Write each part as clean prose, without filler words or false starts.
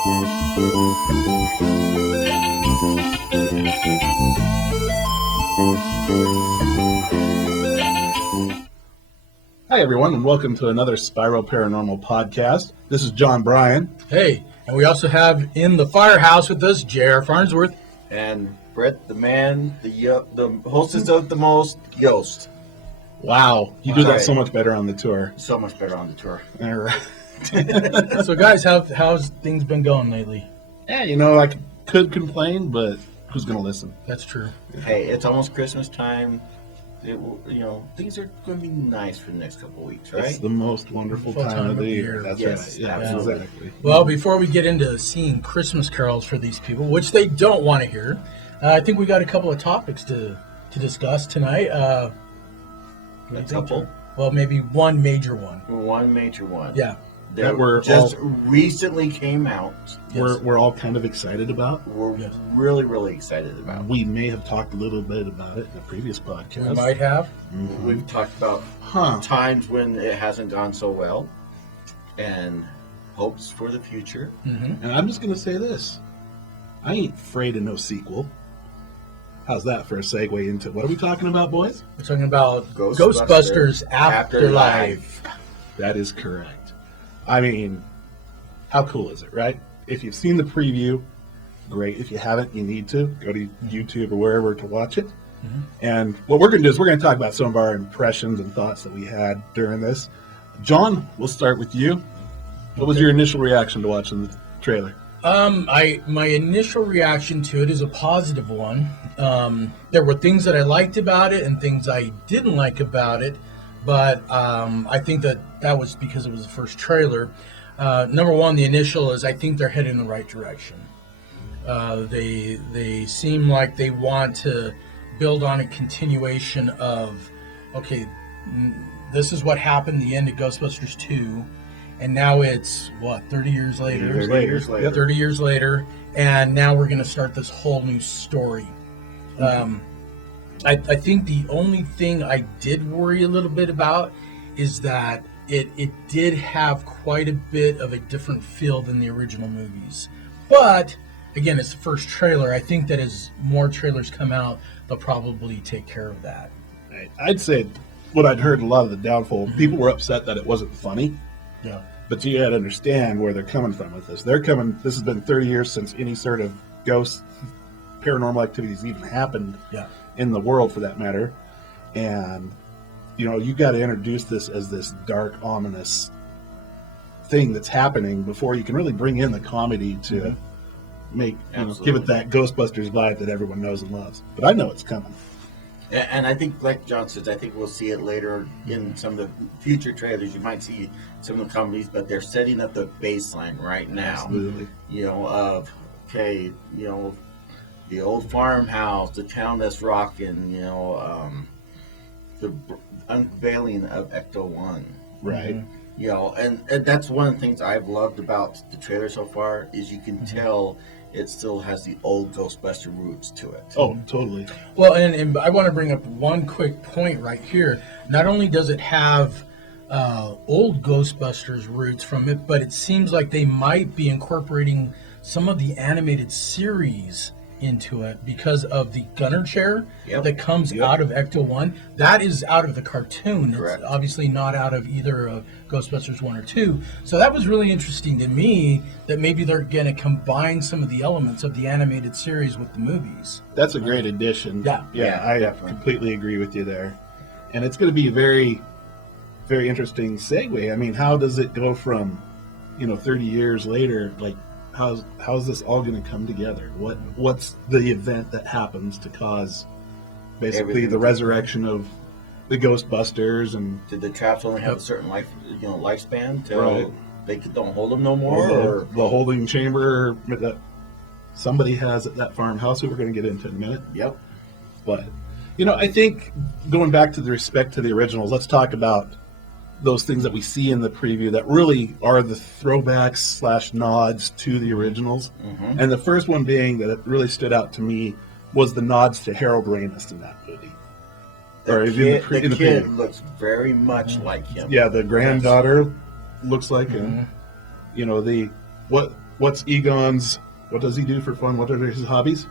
Hi, everyone, and welcome to another SPIRO-Paranormal podcast. This is John Bryan. Hey, and we also have in the firehouse with us J.R. Farnsworth. And Bret, the man, the hostess of the most, Ghost. Wow, you do that so much better on the tour. So much better on the tour. All right. So, guys, how's things been going lately? Yeah, I could complain, but who's going to listen? That's true. Hey, it's almost Christmas time. Things are going to be nice for the next couple of weeks, right? It's the most wonderful time of the year. That's yes, right. Yeah, absolutely. Exactly. Well, before we get into singing Christmas carols for these people, which they don't want to hear, I think we got a couple of topics to discuss tonight. A couple? Well, maybe one major one. One major one. Yeah. That were just recently came out. Yes. We're all kind of excited about. We're really, really excited about. We may have talked a little bit about it in a previous podcast. We might have. Mm-hmm. We've talked about times when it hasn't gone so well and hopes for the future. Mm-hmm. And I'm just going to say this. I ain't afraid of no sequel. How's that for a segue into what are we talking about, boys? We're talking about Ghostbusters Afterlife. That is correct. I mean, how cool is it, right? If you've seen the preview, great. If you haven't, you need to. Go to YouTube or wherever to watch it. Mm-hmm. And what we're going to do is we're going to talk about some of our impressions and thoughts that we had during this. John, we'll start with you. What was your initial reaction to watching the trailer? My initial reaction to it is a positive one. There were things that I liked about it and things I didn't like about it, but I think that was because it was the first trailer. Number one, the initial is I think they're heading in the right direction. They seem like they want to build on a continuation of, okay, this is what happened the end of Ghostbusters 2. And now it's, 30 years later? 30 years later. 30 years later, and now we're going to start this whole new story. I think the only thing I did worry a little bit about is that it did have quite a bit of a different feel than the original movies. But, again, it's the first trailer. I think that as more trailers come out, they'll probably take care of that. I'd say what I'd heard a lot of the downfall, people were upset that it wasn't funny. Yeah. But you got to understand where they're coming from with this. This has been 30 years since any sort of ghost paranormal activities even happened in the world, for that matter. And, you got to introduce this as this dark, ominous thing that's happening before you can really bring in the comedy to make, give it that Ghostbusters vibe that everyone knows and loves. But I know it's coming. And I think, like John says, I think we'll see it later in some of the future trailers. You might see some of the comedies, but they're setting up the baseline right now. Absolutely. The old farmhouse, the town that's rocking, the unveiling of Ecto-1. Right. And that's one of the things I've loved about the trailer so far is you can tell it still has the old Ghostbuster roots to it. Oh, totally. Well, and I want to bring up one quick point right here. Not only does it have old Ghostbusters roots from it, but it seems like they might be incorporating some of the animated series into it because of the gunner chair that comes out of Ecto-1. That is out of the cartoon. Correct. It's obviously not out of either Ghostbusters 1 or 2. So that was really interesting to me that maybe they're going to combine some of the elements of the animated series with the movies. That's a great addition. Yeah, I definitely. completely agree with you there. And it's going to be a very, very interesting segue. I mean, how does it go from, 30 years later, like, how's this all going to come together? What's the event that happens to cause basically the resurrection of the Ghostbusters? And did the traps only have a certain lifespan till they don't hold them no more? Or the holding chamber that somebody has at that farmhouse, who we're going to get into in a minute. Yep. But I think going back to the respect to the originals, let's talk about those things that we see in the preview that really are the throwbacks / nods to the originals. Mm-hmm. And the first one being that it really stood out to me was the nods to Harold Ramis in that movie. The kid looks very much like him. Yeah, the granddaughter looks like him. what's Egon's? What does he do for fun? What are his hobbies?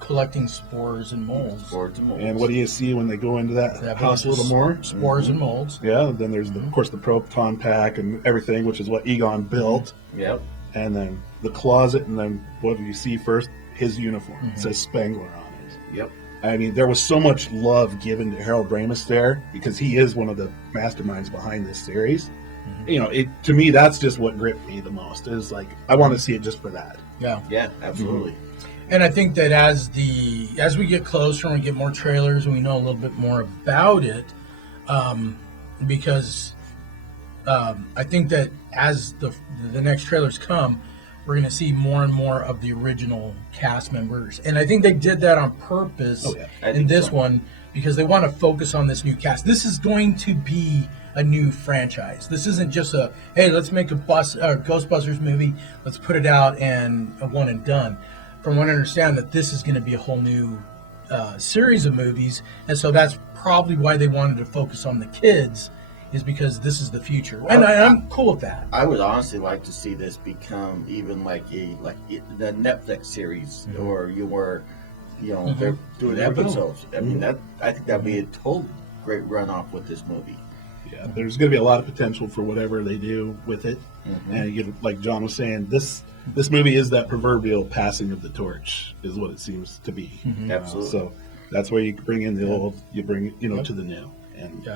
Collecting spores and molds. And what do you see when they go into that house a little more? Spores and molds. Yeah. Then there's of course the proton pack and everything, which is what Egon built. Yep. And then the closet, and then what do you see first? His uniform. It says Spengler on it. Yep. I mean, there was so much love given to Harold Ramis there because he is one of the masterminds behind this series. You know, to me, that's just what gripped me the most. Is like, I want to see it just for that. Yeah. Yeah, absolutely. And I think that as we get closer and we get more trailers and we know a little bit more about it, because I think that as the next trailers come, we're going to see more and more of the original cast members. And I think they did that on purpose in this one because they want to focus on this new cast. This is going to be a new franchise. This isn't just hey, let's make a Ghostbusters movie, let's put it out and a one and done. From what I understand, that this is going to be a whole new series of movies, and so that's probably why they wanted to focus on the kids, is because this is the future, and I'm cool with that. I would honestly like to see this become even like the Netflix series, or they're doing episodes. I mean, I think that'd be a total great runoff with this movie. Yeah, there's going to be a lot of potential for whatever they do with it, and you get, like John was saying, this movie is that proverbial passing of the torch, is what it seems to be. Absolutely. So that's where you bring in the old, you bring to the new, and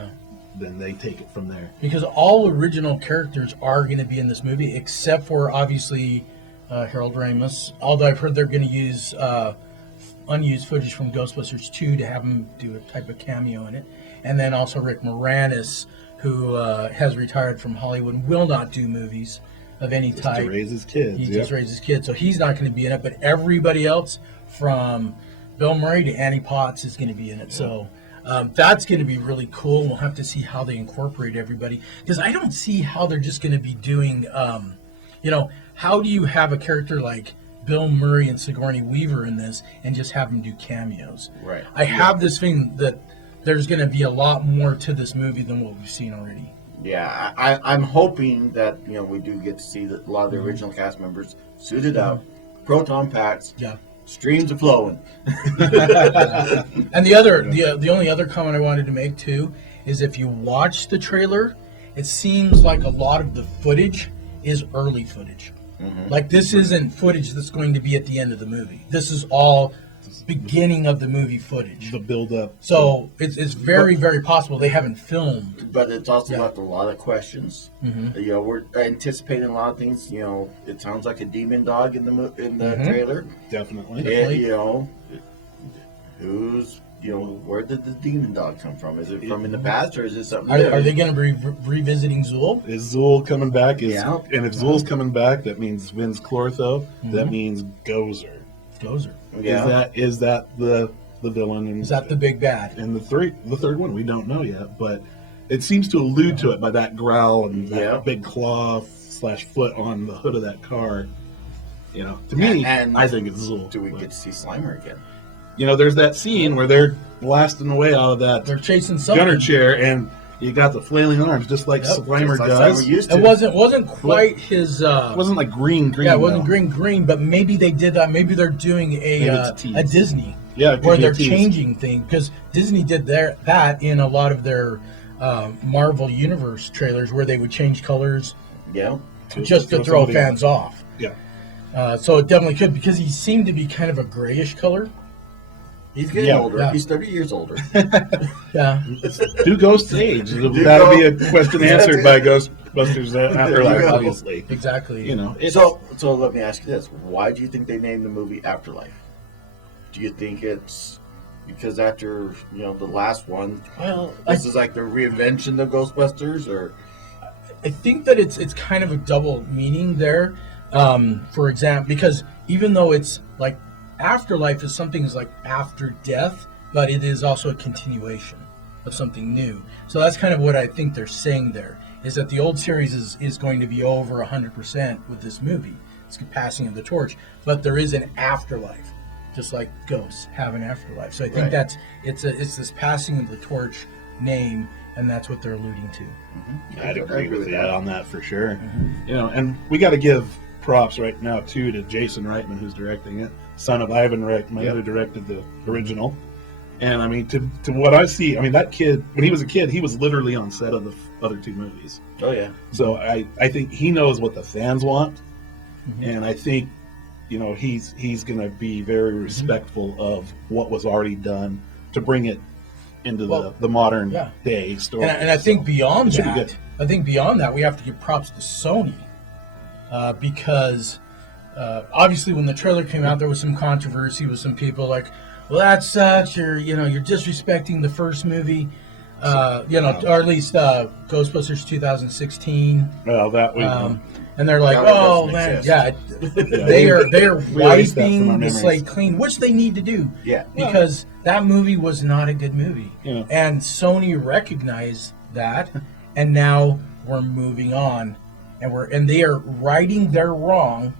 then they take it from there. Because all original characters are going to be in this movie, except for obviously Harold Ramis. Although I've heard they're going to use unused footage from Ghostbusters 2 to have him do a type of cameo in it, and then also Rick Moranis, who has retired from Hollywood and will not do movies of any type. To raise his kids. He just raised his kids, so he's not going to be in it. But everybody else, from Bill Murray to Annie Potts, is going to be in it. So that's going to be really cool. We'll have to see how they incorporate everybody, because I don't see how they're just going to be doing. How do you have a character like Bill Murray and Sigourney Weaver in this and just have them do cameos? Right. I have this thing that there's going to be a lot more to this movie than what we've seen already. Yeah, I'm hoping that we do get to see a lot of the original cast members suited up, proton packs, streams of flowing. And the only other comment I wanted to make too is, if you watch the trailer, it seems like a lot of the footage is early footage. Like, this isn't footage that's going to be at the end of the movie. This is all beginning of the movie footage. The build up. So it's very, very possible they haven't filmed. But it's also left a lot of questions. We're anticipating a lot of things. It sounds like a demon dog in the trailer. Definitely. Where did the demon dog come from? Is it from in the past, or is it something? Are they going to be revisiting Zool? Is Zool coming back? And if Zool's coming back, that means Vince Clortho. That means Gozer. Yeah. Is that the villain? Is that the big bad? And the third one, we don't know yet, but it seems to allude to it by that growl and that big claw / foot on the hood of that car. To me, I think it's Zool. Do we get to see Slimer again? There's that scene where they're blasting away out of that. They're chasing something. Gunner chair, and you got the flailing arms, just like Slimer does. It wasn't quite his. It wasn't like green. Yeah, it wasn't green. But maybe they did that. Maybe they're doing a Disney. Yeah, where they're changing things, because Disney did that in a lot of their Marvel Universe trailers, where they would change colors. Yeah. Just to throw fans off. Yeah. So it definitely could, because he seemed to be kind of a grayish color. He's getting older. Yeah. He's 30 years older. Yeah. Do ghosts age? That'll be a question answered by Ghostbusters Afterlife, obviously. Exactly. So let me ask you this. Why do you think they named the movie Afterlife? Do you think it's because after, the last one, this is like the reinvention of Ghostbusters, or? I think that it's kind of a double meaning there. For example, because even though it's like Afterlife is something is like after death, but it is also a continuation of something new. So that's kind of what I think they're saying there, is that the old series is going to be over 100% with this movie. It's the passing of the torch, but there is an afterlife, just like ghosts have an afterlife. So I think it's this passing of the torch name, and that's what they're alluding to. I'd agree with you on that for sure. And we got to give props right now too to Jason Reitman, who's directing it, son of Ivan Reitman, Yep. who directed the original. And I mean, to what I see, I mean, that kid, when he was a kid, he was literally on set of the other two movies. Oh yeah. So I think he knows what the fans want, Mm-hmm. and I think, you know, he's going to be very respectful of what was already done to bring it into the modern day story. And I think beyond it should be that, good. I think beyond that, we have to give props to Sony because obviously when the trailer came out, there was some controversy with some people like, well, that's such, you're disrespecting the first movie, or at least Ghostbusters 2016. Well, that was. And they're like, That one oh doesn't man, exist. they are We erased that from our wiping the memories. slate clean, which they need to do. Yeah. Because that movie was not a good movie. Yeah. And Sony recognized that, and now we're moving on, and they are righting their wrong,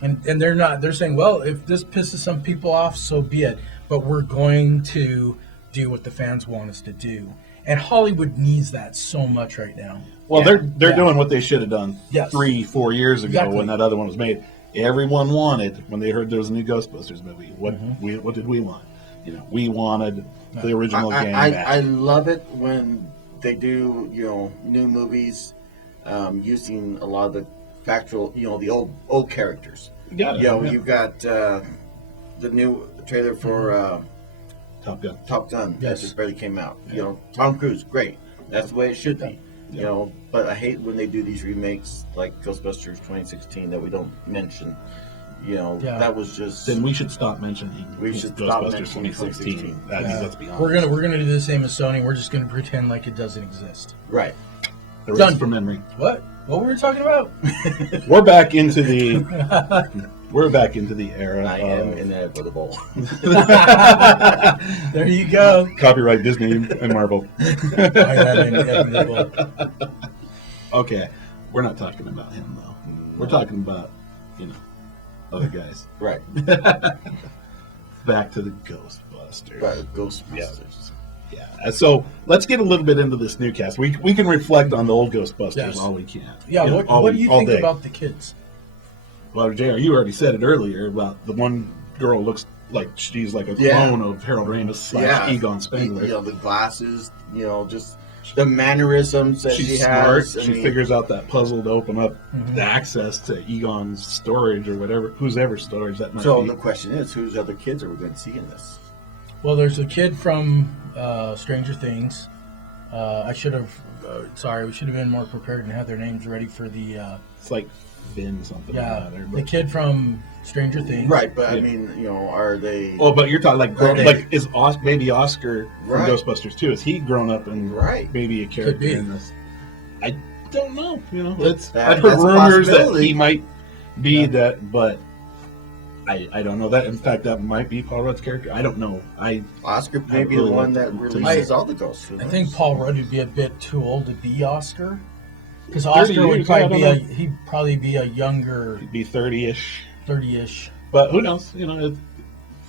and they're saying, well, if this pisses some people off, so be it, but we're going to do what the fans want us to do. And Hollywood needs that so much right now. Well, Yeah. they're doing what they should have done Yes. 3-4 years ago Exactly. when that other one was made. Everyone wanted, when they heard there was a new Ghostbusters movie, what did we want? You know, we wanted the original gang back. I love it when they do, new movies using a lot of the factual, the old characters. Yeah, You've got the new trailer for Top Gun. that Yes. just barely came out. Tom Cruise, great. That's the way it should be. But I hate when they do these remakes like Ghostbusters 2016 that we don't mention. That was just. Then we should stop mentioning We should stop Ghostbusters mentioning 2016. I mean, let's be honest. We're gonna do the same as Sony. We're just gonna pretend like it doesn't exist. Right. Erase Done. from memory. What were we talking about? We're back into the era I am of inevitable. There you go. copyright Disney and Marvel. I am inevitable. Okay, we're not talking about him though. We're talking about other guys. Right. Back to the Ghostbusters. Right. Ghostbusters. Yeah. So let's get a little bit into this new cast. We can reflect on the old Ghostbusters Yes. all we can. Yeah. What do you think about the kids? Well, JR, you already said it earlier about the one girl looks like she's like a clone of Harold Ramis / Egon Spengler. The glasses, just the mannerisms that She's she smart. has. She figures out that puzzle to open up the access to Egon's storage or whose ever storage that might So be. the question is, whose other kids are we going to see in this? Well, there's a kid from Stranger Things. I should have. Sorry, we should have been more prepared and had their names ready for the. It's like Finn something. Yeah, or other, the kid from Stranger Things. Right, but I Yeah. mean, are they? Oh, but you're talking Okay. like is baby Oscar from Right. Ghostbusters 2? Is he grown up and Right. maybe a character be. in this? I don't know. I've That's heard a rumors that possibility. he might be that, but I don't know that. In fact, that might be Paul Rudd's character. I don't know. Oscar may be really the one like that to releases know. all the ghosts. Who I knows? think Paul Rudd would be a bit too old to be Oscar. Because 30 Oscar would years, probably I be don't know. he'd probably be a younger, He'd be 30-ish, 30-ish. but who knows?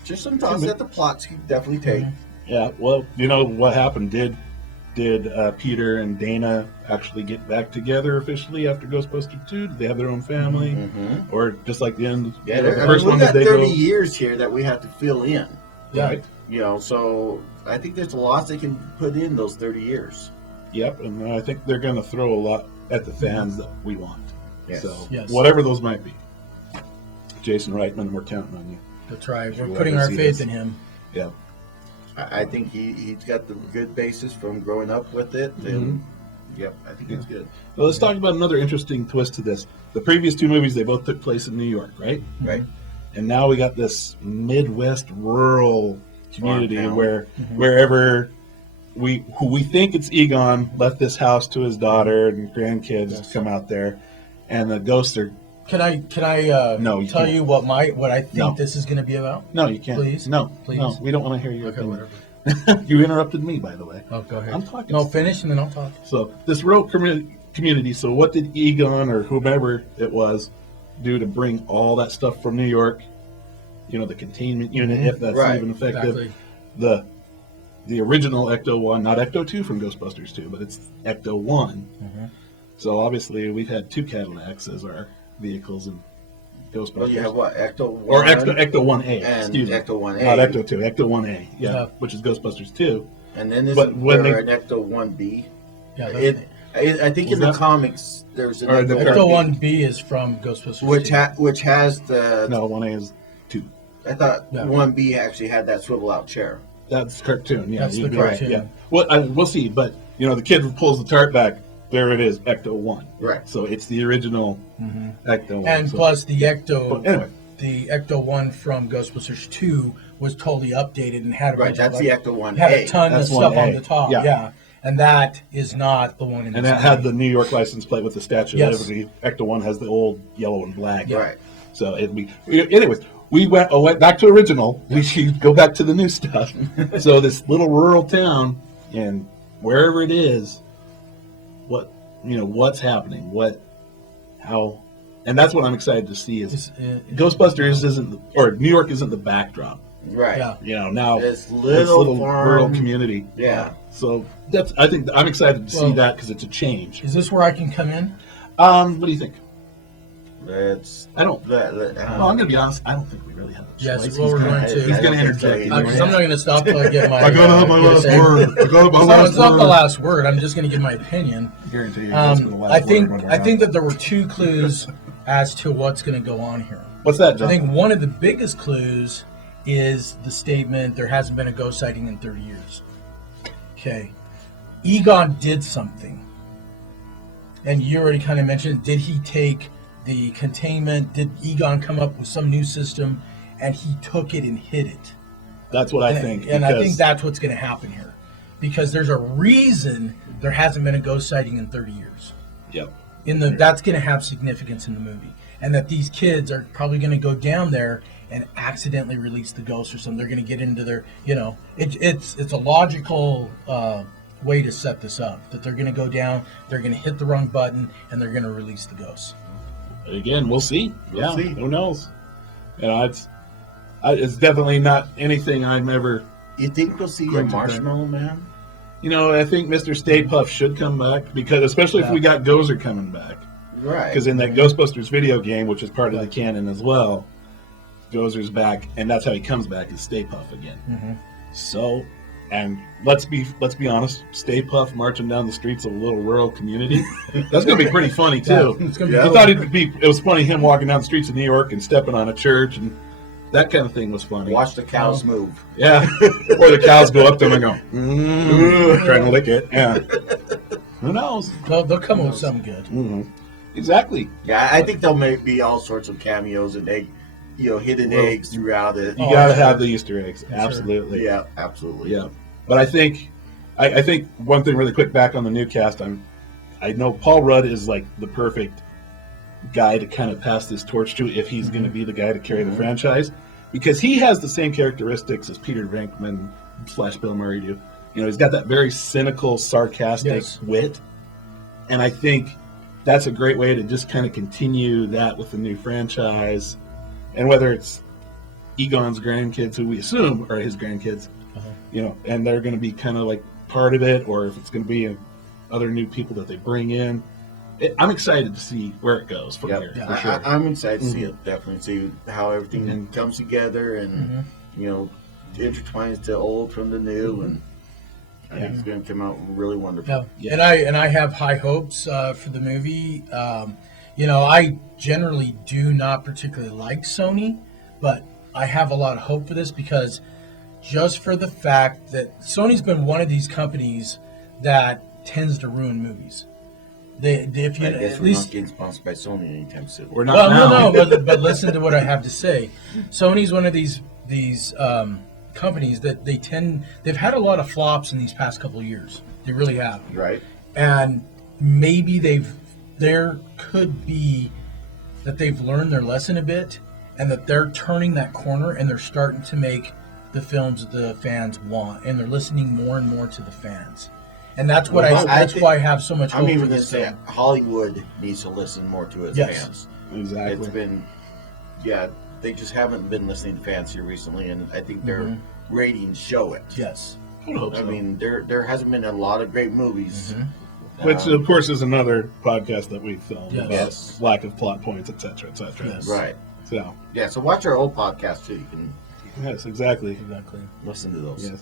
Just some thoughts that the plots could definitely take. Yeah. Well, what happened? Did Peter and Dana actually get back together officially after Ghostbusters 2? Did they have their own family, Mm-hmm. or just like the end? Yeah, the I first mean, one we've did got they 30 go? years here that we have to fill in. Yeah. Right. So I think there's a lot they can put in those 30 years. Yep, and I think they're going to throw a lot at the fans that we want. Yes. So Yes. whatever those might be. Jason Reitman, we're counting on you. That's right. We're We'll putting ever our see faith this. in him. Yeah. I think he's got the good basis from growing up with it. And, yep, I think it's good. Well, let's talk about another interesting twist to this. The previous two movies, they both took place in New York, right? Right. And now we got this Midwest rural community Farm town. where wherever who we think it's Egon left this house to his daughter and grandkids Yes. come out there, and the ghosts are Can I No, you tell can't. you what I think No. this is going to be about? no, you can't. Please? No, Please? no, we don't want to hear your Okay, opinion. whatever. You interrupted me, by the way. Oh, go ahead. I'm talking. No, finish and then I'll talk. So this rural community. So what did Egon or whomever it was do to bring all that stuff from New York? The containment unit, if that's Right, even effective. Exactly. The original Ecto 1, not Ecto 2 from Ghostbusters 2, but it's Ecto 1. Mhm. So obviously we've had two Cadillacs as our vehicles, and Ghostbusters. Well, you have what? Ecto 1? Or Ecto 1A, and excuse me. Ecto 1A. Not Ecto 2, Ecto 1A, yeah, which is Ghostbusters 2. And then there's But when an Ecto 1B. Yeah, I think in the comics there's an Ecto 1B is from Ghostbusters, which has the. No, 1A is 2. I thought 1B actually had that swivel out chair. That's cartoon, yeah. That's the be cartoon. Right, yeah. Well, we'll see, but the kid who pulls the tarp back, there it is, Ecto 1. Right. So it's the original Ecto 1. And plus the Ecto. But anyway. The Ecto 1 from Ghostbusters 2 was totally updated and had a bunch that's of, the Ecto 1A. Had a ton of stuff 1A. on the top. Yeah. And that is not the one in And this that had movie. the New York license plate with the Statue of Liberty. Ecto 1 has the old yellow and black. Right. So it'd be. Anyways, we went back to original. We should go back to the new stuff. So this little rural town, and wherever it is, what's happening, how, and that's what I'm excited to see is Ghostbusters isn't, or New York isn't the backdrop. Right. Yeah. Now it's little farm, rural community. Yeah. So I think I'm excited to see that because it's a change. Is this where I can come in? What do you think? I'm going to be honest. I don't think we really have a choice. Yes, we're going to. He's going to interject. Because I'm not going to stop till I get my. I got to have my last word. It's not the last word. I'm just going to give my opinion. I guarantee you. I think that there were two clues as to what's going to go on here. What's that, John? I think one of the biggest clues is the statement, there hasn't been a ghost sighting in 30 years. Okay. Egon did something. And you already kind of mentioned, did he take the containment? Did Egon come up with some new system and he took it and hid it? That's what I think. And I think that's what's going to happen here. Because there's a reason there hasn't been a ghost sighting in 30 years. Yep. That's going to have significance in the movie. And that these kids are probably going to go down there and accidentally release the ghost or something. They're going to get into their, it's a logical way to set this up. That they're going to go down, they're going to hit the wrong button, and they're going to release the ghost. Again, we'll see. We'll see. Who knows? It's definitely not anything I'm ever. You think we'll see a Marshmallow Man? I think Mr. Stay Puft should come back because, especially if we got Gozer coming back. Right. Because in that Ghostbusters video game, which is part of the canon as well, Gozer's back, and that's how he comes back is Stay Puft again. Mm-hmm. So, and let's be honest, Stay Puft marching down the streets of a little rural community, that's going to be pretty funny too. It's gonna be I thought it was funny him walking down the streets of New York and stepping on a church and that kind of thing was funny. Watch the cows move. Yeah, or the cows go up to him and go, trying to lick it. Yeah, who knows? They'll come up with something good. Mm-hmm. Exactly. Yeah, I think there'll be all sorts of cameos and hidden eggs throughout it. You got to have the Easter eggs. Absolutely. Sure. Yeah, absolutely. Yeah. But I think one thing really quick back on the new cast, I know Paul Rudd is like the perfect guy to kind of pass this torch to if he's going to be the guy to carry the franchise, because he has the same characteristics as Peter Venkman / Bill Murray do. He's got that very cynical, sarcastic wit, and I think that's a great way to just kind of continue that with the new franchise. And whether it's Egon's grandkids, who we assume are his grandkids, and they're going to be kind of like part of it, or if it's going to be other new people that they bring in, I'm excited to see where it goes from here. Yeah. For sure. I'm excited to see it. Definitely see how everything comes together and intertwines the old from the new, and I think it's going to come out really wonderful. Yeah. And I have high hopes for the movie. I generally do not particularly like Sony, but I have a lot of hope for this because just for the fact that Sony's been one of these companies that tends to ruin movies. If you I guess at we're least not getting sponsored by Sony anytime soon. We're not now. but listen to what I have to say. Sony's one of these companies that they've had a lot of flops in these past couple of years. They really have. Right. And maybe there could be that they've learned their lesson a bit and that they're turning that corner and they're starting to make the films the fans want, and they're listening more and more to the fans. And that's what that's why I have so much hope. I'm even for going to this say film. Hollywood needs to listen more to its fans. Exactly. It's been, they just haven't been listening to fans here recently, and I think their ratings show it. Yes. I hope so. I mean, there hasn't been a lot of great movies. Which, of course, is another podcast that we filmed Yes. about lack of plot points, etc., etc. Yes. Right. So Yeah, so watch our old podcast too. You can yes, exactly. listen to those. Yes,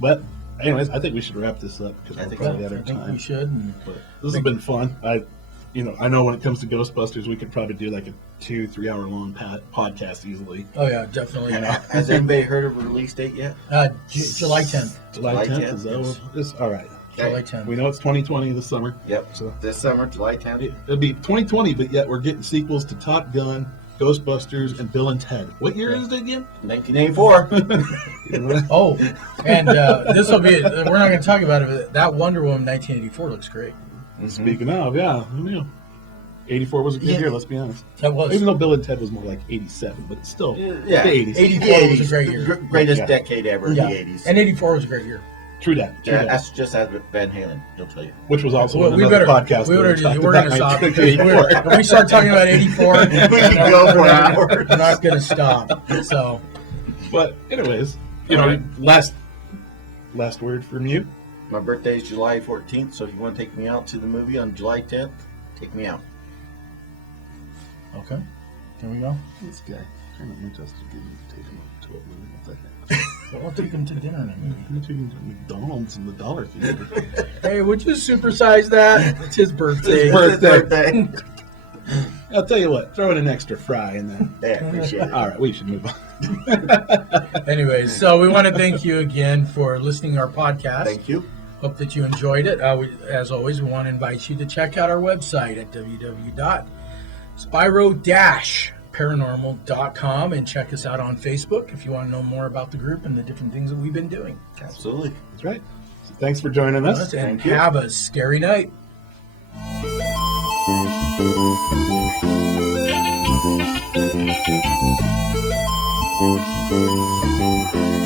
but anyways, I think we should wrap this up because I we're think probably so. out I of think time. we should. And But this has been fun. I know when it comes to Ghostbusters, we could probably do like a 2-3 hour long podcast easily. oh yeah, definitely. Has anybody heard of a release date yet? July 10th. July 10th 10th, is that it's all right. July Okay. 10th. We know it's 2020 this summer. Yep. So This summer, July 10th. it'll be 2020, but yet we're getting sequels to Top Gun, Ghostbusters, and Bill and Ted. What year is it again? 1984. Oh, and this will be. We're not going to talk about it. But that Wonder Woman 1984 looks great. Speaking of, yeah, who knew? 84 was a good Yeah. year, let's be honest. That was. Even though Bill and Ted was more like 87, but it's still Yeah. the 80s. 84 was a great year. Greatest Yeah. decade ever, Yeah. the 80s. And 84 was a great year. True that. True Yeah, that. that's just as Van Halen, he'll tell you. Which was also Well, in we another better. podcast. We're where we talked going to about stop. Because 1984. if we start talking about 84, We can go for hours. we're not going to stop. So, But anyways, All right. last word from you. My birthday is July 14th, so if you want to take me out to the movie on July 10th, take me out. okay. Here we go. This guy. I'm not interested in taking him to a movie. What's that? Well, I'll take them to dinner in a movie. I'm taking him to McDonald's and the Dollar Theater. Hey, would you supersize that? It's his birthday. His birthday. Birthday. I'll tell you what. Throw in an extra fry in there. Yeah, appreciate it. All right, we should move on. Anyways, so we want to thank you again for listening to our podcast. Thank you. Hope that you enjoyed it. As always, we want to invite you to check out our website at www.spiro-paranormal.com and check us out on Facebook if you want to know more about the group and the different things that we've been doing. Absolutely. That's right. So thanks for joining us. And Thank you. have a scary night. Thank you.